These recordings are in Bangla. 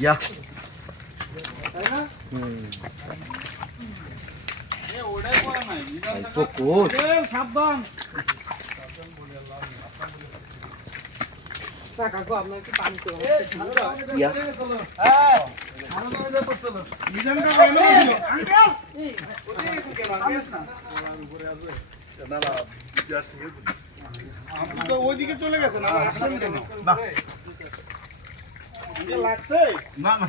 ইয়া সাবধান ইয়া ওইদিকে চলে গেছে না লাগছে না না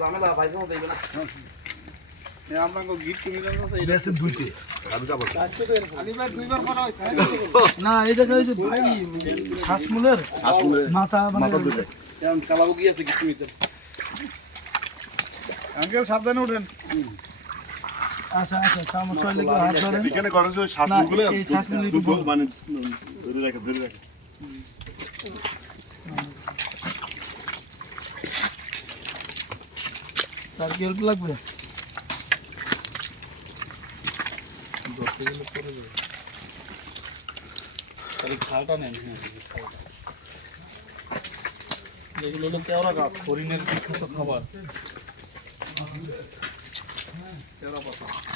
ঝামেলা বাইরে দেবে না আপনাকে গিফট তুমি দেশে দুইতে আমি যাব দুইবার করা হয়েছে না এই জায়গায় ওই যে ভাই শ্বাসমূলের মাথা মাথা দুইতে কেমন কালাবো কি আছে কিছু মিতে আঙ্কেল সাবধানে উঠেন আচ্ছা আচ্ছা সমস্যা হলে কেউ হাত ধরেন এখানে করেন যে শ্বাসগুলো এই শ্বাসমূল একটু বড়। মানে ধরে রাখে তার কি হেল্প লাগবে খালটা নেন যেগুলো হলো কেওড়া গাছ হরিণের বিখ্যাত খাবার কেওড়া পাতা